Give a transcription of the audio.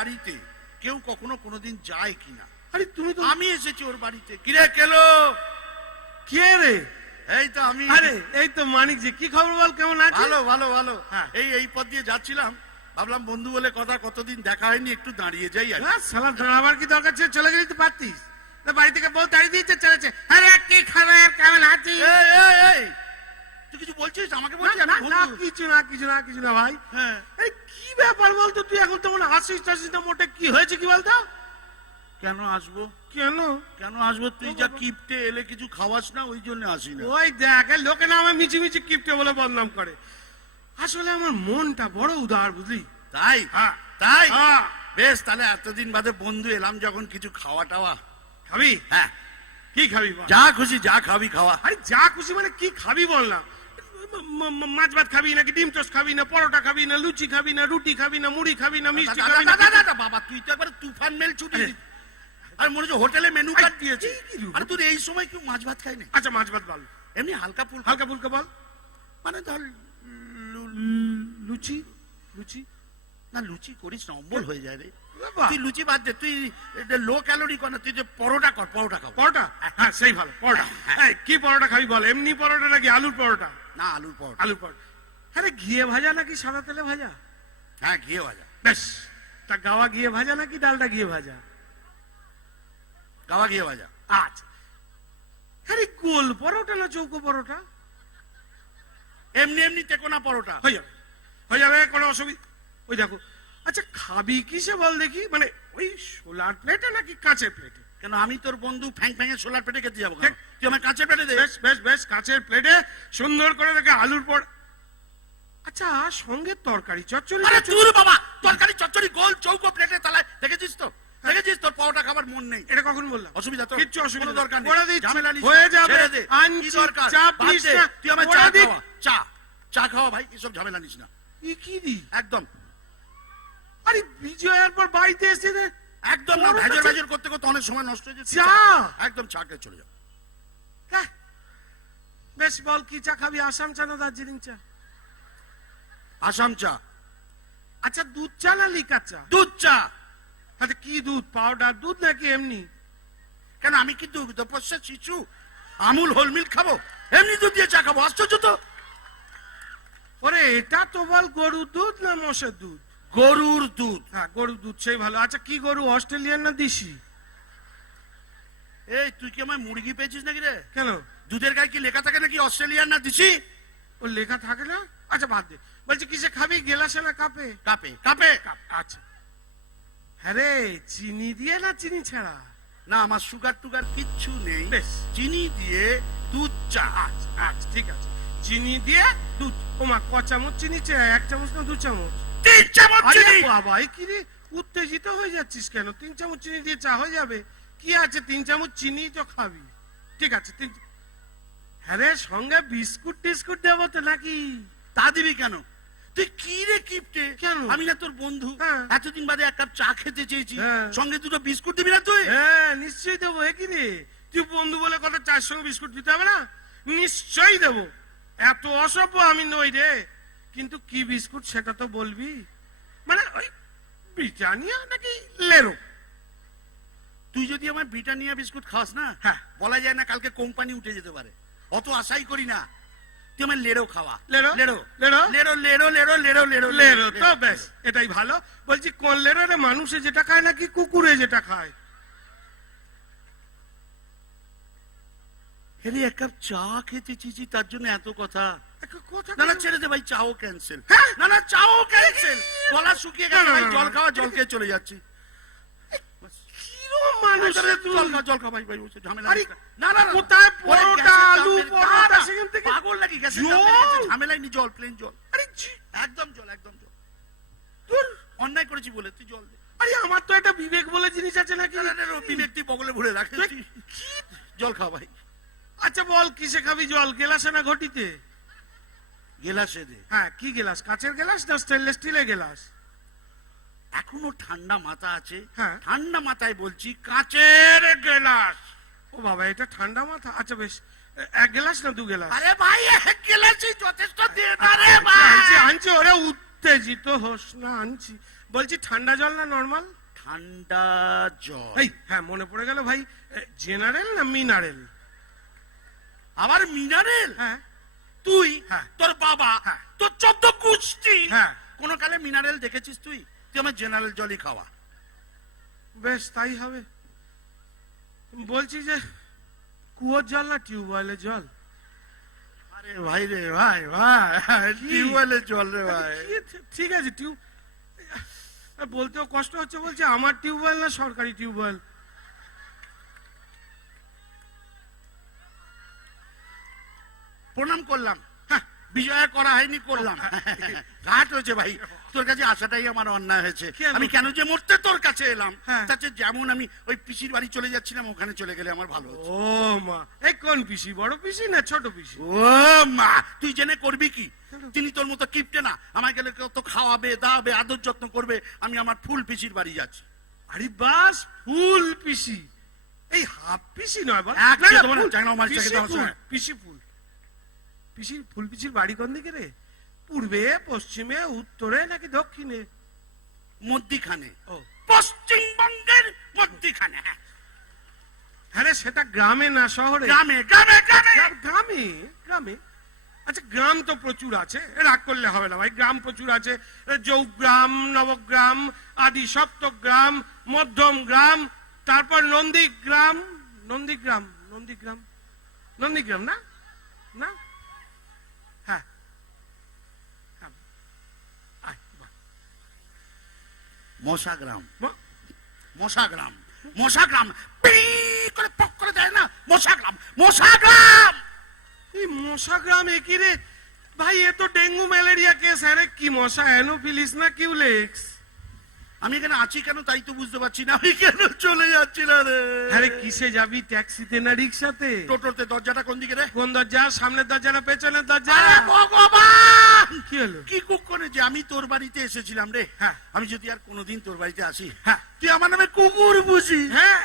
বাড়িতে কেউ কখনো কোনোদিন যায় কিনা। আরে তুমি তো আমি এসেছি ওর বাড়িতে। কিরে কেলো কে রে? এই তো আমি। আরে এই তো মানিক জি। কি খবর বল? কেমন আছিস? ভালো ভালো ভালো। হ্যাঁ। এই এই পথ দিয়ে যাচ্ছিলাম। ভাবলাম বন্ধু বলে কথা কতদিন দেখা হয়নি একটু দাঁড়িয়ে যাই আর কি। শালা দাঁড়াবার কি দরকার ছিল? চলে গেলি তো পারতিস? বাড়ি থেকে বউ তাড়িয়ে দিয়েছে চলেছে। আরে কি খবর কেমন আছিস? এই, এই, এই, তুই কিছু বলছিস? আমাকে না, বলছিস? না, আমি না, বন্ধু। কিছু না কিছু না কিছু না ভাই। হ্যাঁ। এই কি ব্যাপার বলতো তুই? এখন তেমন হাসিস টাসিস না মোটে কি হয়েছে কি বলতো? কেন আসব? কেন? কেন আসব? তুই যা কিপটে এলে কিছু খাওয়াস না ওই জন্য আসি না। ওই দেখ লোকে না আমার মিছি মিছি কিপটে বলে বদনাম করে। আসলে আমার মনটা বড় উদার বুঝলি? তাই? হ্যাঁ। তাই? হ্যাঁ। বেশ তাহলে এতদিন বাদে বন্ধু এলাম যখন কিছু খাওয়া টাওয়া। খাবি? হ্যাঁ। কি খাবি যা খুশি যা খাবি খাওয়া। আরে যা খুশি মানে কি খাবি বল না। ম- ম- মাছ ভাত খাবি নাকি? ডিম টোস্ট খাবি না পরোটা খাবি না লুচি খাবি না রুটি খাবি না মুড়ি খাবি না মিষ্টি খাবি না দাদা, দাদা, বাবা তুই তো একবার তুফান মেল ছুটি আর মনে হচ্ছে হোটেলে মেনু কার্ড দিয়েছে। আর তোর এই সময় কেউ মাছ ভাত খায় না আচ্ছা মাছ ভাত বল। এমনি হালকা ফুল হালকা ফুলকা বল। মানে ধর লুচি? লুচি? না লুচি করিস না অম্বল হয়ে যায় রে। তুই লুচি বাদ দে তুই লো ক্যালোরি কর না তুই যে পরোটা কর পরোটা খাও পরোটা? হ্যাঁ সেই ভালো পরোটা। এই, কি পরোটা খাবি বল? এমনি পরোটা নাকি আলুর পরোটা? না আলুর পরোটা। আলুর পরোটা। আরে ঘিয়ে ভাজা নাকি সাদা তেলে ভাজা? হ্যাঁ ঘিয়ে ভাজা। বেশ তা গাওয়া ঘিয়ে ভাজা নাকি ডালটা ঘিয়ে ভাজা? গাওয়া ঘিয়ে ভাজা। আচ্ছা। আরে গোল পরোটা না চৌকো পরোটা? এমনি এমনি তেকোনা পরোটা। হয়ে যাবে। হয়ে যাবে কোনো অসুবিধা ওই দেখো। আচ্ছা খাবি কিসে বল দেখি? মানে ওই সোলার প্লেটে নাকি কাঁচের প্লেটে কেন আমি তোর বন্ধু ফ্যাং ফ্যাঙে সোলার পেটে খেতে যাব কেন? তুই আমার কাছে পেটে দে। বেশ বেশ বেশ কাঁচের প্লেটে সুন্দর করে দেখে আলুর পর আচ্ছা সঙ্গে তরকারি চচ্চড়ি আরে তুই বাবা তরকারি চচ্চড়ি গোল চৌকো প্লেটে তালায় দেখেছিস তো? দেখেছিস তোর পরোটা খাবার মন নেই। এটা কখন বললাম? অসুবিধা তো কিচ্ছু অসুবিধা দরকার নেই। করে দিচ্ছি। ঝামেলা নিস হয়ে না, যাবে। আনছি, কি দরকার? চা প্লিজ না। তুই আমার চা। খাওয়া। চা। চা খাওয়া ভাই এসব ঝামেলা নিস না। ই কি দি একদম। আরে বিজয়ের পর বাড়িতে এসে রে একদম না পরোটা ভেজর ভেজর করতে করতে অনেক সময় নষ্ট হয়ে যাচ্ছে চা। একদম চা খেয়ে চলে যাও। বেশ বল কি চা খাবি? আসাম চা না দার্জিলিং চা? আসাম চা। আচ্ছা দুধ চা না লিকার চা? দুধ চা। আচ্ছা কি দুধ? পাউডার দুধ নাকি এমনি? কেন আমি কি দুধ তপস্যা শিশু আমুল হোল মিল্ক খাব এমনি দুধ দিয়ে চা খাব আশ্চর্য তো। ওরে এটা তো বল গরুর দুধ না মোষের দুধ? গরুর দুধ। হ্যাঁ গরুর দুধ সেই ভালো। আচ্ছা কি গরু অস্ট্রেলিয়ান না দেশি? এই তুই কি আমায় মুরগি পেয়েছিস নাকি রে? কেন? দুধের গায়ে কি লেখা থাকে নাকি অস্ট্রেলিয়ান না দিছি ও লেখা থাকে না? আচ্ছা বাদ দে। বলছি কিসে খাবি? গেলাসে না কাপে কাপে। কাপে আচ্ছা। হ্যাঁ রে চিনি দিয়ে না চিনি ছাড়া? না আমার সুগার টুগার কিচ্ছু নেই। বেশ। চিনি দিয়ে দুধ চা আচ্ছা আচ্ছা ঠিক আছে। চিনি দিয়ে দুধ ওমা ক চামচ চিনি চা- এক চামচ না দু চামচ? তিন চামচ চিনি! বাবা এই কি রে? উত্তেজিত হয়ে যাচ্ছিস কেন? তিন চামচ চিনি দিয়ে চা হয়ে যাবে? কি আছে? তিন চামচ চিনি তো খাবি। ঠিক আছে তিন হ্যাঁ সঙ্গে বিস্কুট টিস্কুট দেবো তো নাকি? তা দিবি কেন? তুই কি রে কিপটে? কেন? আমি না তোর বন্ধু। হ্যাঁ। এতদিন বাদে এক কাপ চা খেতে চেয়েছি। হ্যাঁ। সঙ্গে দুটো বিস্কুট দিবি না তুই? হ্যাঁ নিশ্চয়ই দেবো এ কি রে? তুই বন্ধু বলে কথা চার সঙ্গে বিস্কুট দিতে হবে না? নিশ্চয়ই দেবো। এত অসভ্য আমি নই রে। কিন্তু কি বিস্কুট সেটা তো বলবি? মানে ওই ব্রিটানিয়া নাকি লেরো? তুই যদি আমার ব্রিটানিয়া বিস্কুট খাস না হ্যাঁ। বলা যায় না কালকে কোম্পানি উঠে যেতে পারে। অত আশাই করি না। তুই আমার লেরো খাওয়া। লেরো? লেরো। লেরো? লেরো লেরো লেরো লেরো লেরো লেরো তো বেশ এটাই ভালো। বলছি কোন লেরো রে মানুষে যেটা খায় নাকি কুকুরে যেটা খায়? এক কাপ চা খেতে চেয়েছি তার জন্য এত কথা। না না ছেড়ে দে ভাই চাও ক্যান্সেল হ্যাঁ? না না চাও ক্যান্সেল গলা শুকিয়ে গেছে না, না, ভাই জল খাওয়া জল খেয়ে চলে যাচ্ছি। তুই? অন্যায় করেছি বলে তুই জল দে। আরে আমার তো একটা বিবেক বলে জিনিস আছে নাকি? রবি ব্যক্তি বগলে ভরে রাখে তুই- তুই জল খা ভাই। আচ্ছা বল কিসে খাবি জল? গেলাসে না ঘটিতে? গেলাসে দে। হ্যাঁ কি গেলাস? কাচের গেলাস না স্টেনলেস স্টিলের গেলাস? এখনও ঠান্ডা মাথা আছে। হ্যাঁ। ঠান্ডা মাথায় বলছি কাচের গেলাস। ও বাবা এটা ঠান্ডা মাথা? আচ্ছা বেশ এক গেলাস না দু গেলাস? আরে ভাই এক গেলাসই যথেষ্ট দে না রে আচ্ছা, আনছি ভাই। আনছি ওরে উত্তেজিত হোস না আনছি। বলছি ঠান্ডা জল না নর্মাল ঠান্ডা জল। এই হ্যাঁ মনে পড়ে গেল ভাই জেনারেল না মিনারেল আবার মিনারেল। হ্যাঁ। তুই হ্যাঁ। তোর বাবা হ্যাঁ। তোর চোদ্দ কুষ্টি। কোন কালে মিনারেল দেখেছিস তুই? তুই আমার জেনারেল জলই খাওয়া। বেশ তাই হবে। বলছি যে কুয়োর জল না টিউবওয়েলের জল? আরে ভাই রে ভাই ভাই টিউবওয়েলের জল রে ভাই। ঠিক আছে টিউব বলতেও কষ্ট হচ্ছে বলছে আমার টিউবওয়েল না সরকারি টিউবওয়েল? প্রণাম করলাম। হ্যাঁ, বিজয়া করা হয়নি করলাম। ঘাট হয়েছে ভাই। তোর কাছে আসাটাই আমার অন্যায় হয়েছে। আমি কেন যে মরতে তোর কাছে এলাম? হ্যাঁ। তাতে যেমন আমি ওই পিসির বাড়ি চলে যাচ্ছিলাম ওখানে চলে গেলে আমার ভালো ও মা এই কোন পিসি? বড় পিসি না ছোট পিসি? ও মা তুই জেনে করবি কি? তিনি তোর মতো কিপটে না। আমার গেলে কত খাওয়াবে দাওয়াবে আদর যত্ন করবে। আমি আমার ফুল পিসির বাড়ি যাচ্ছি। আরে বাস ফুল পিসি। এই হাফ পিসি নয় বল। এক না, না, খেয়ে দেবো না, ফুল, পিসি ফুল, সময়। পিসি ফুল পিসির বাড়ি কোন দিকে রে? পূর্বে পশ্চিমে উত্তরে নাকি দক্ষিণে? মধ্যিখানে। ও। পশ্চিমবঙ্গের মধ্যিখানে হ্যাঁ। রে, সেটা গ্রামে না শহরে? গ্রামে গ্রামে গ্রামে। গ্রামে গ্রামে আচ্ছা গ্রাম তো প্রচুর আছে রাগ করলে হবে না ভাই। গ্রাম প্রচুর আছে যৌগ্রাম নবগ্রাম আদি সপ্তগ্রাম মধ্যম গ্রাম তারপর নন্দীগ্রাম নন্দীগ্রাম নন্দীগ্রাম নন্দীগ্রাম না হ্যাঁ হ্যাঁ। আয়, বাহ। মশাগ্রাম। ম- মশাগ্রাম। মশাগ্রাম। পিড়ি করে পক করে দেয় না। মশাগ্রাম। এই মশা গ্রাম একই রে? ভাই এ তো ডেঙ্গু ম্যালেরিয়া কেস। আরে কি মশা অ্যানোফিলিস না কিউলেক্স? আমি এখানে আছি কেন তাই তো বুঝতে পারছি না। আমি কেন চলে যাচ্ছি না রে? আরে কিসে যাবি? ট্যাক্সিতে না রিক্সাতে? টোটোতে দরজাটা কোন দিকে রে? কোন দরজা? সামনের দরজা না পেছনের দরজা? আরে ভগবান! কি হলো? কি কুকুর যে আমি তোর বাড়িতে এসেছিলাম রে। হ্যাঁ। আমি যদি আর কোনোদিন তোর বাড়িতে আসি হ্যাঁ। তুই আমার নামে কুকুর বুঝি। হ্যাঁ।